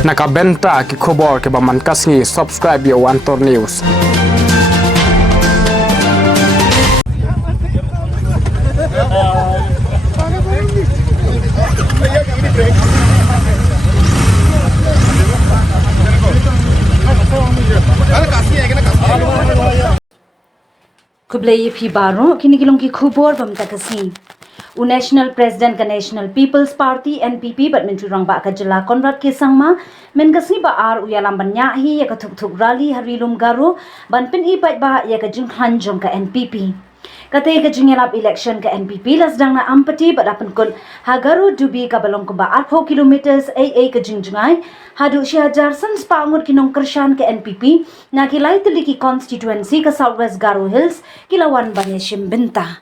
Nakabenta ki khobor ke baman kasngi subscribe yo Antor News. Kublai phi baro kini kilong ki khubor bam takasi. National President ka National People's Party NPP badminton rang ba ka jila Conrad Sangma men kasni ba ar uyalam ban ñiah ya ka thuk rally harilum garo ban pin ipat ba ya ka jing hanjong ka NPP. Katay ka jing ialap election ka NPP lasdang na ampati badapan kun hagaru dubi ka balong ko ba 8 kilometers AA ka jingjungai hadu siya jarsan spangur kinong kershan ka NPP na kilay tiliki constituency ka Southwest Garo Hills kilawan baneshim benta.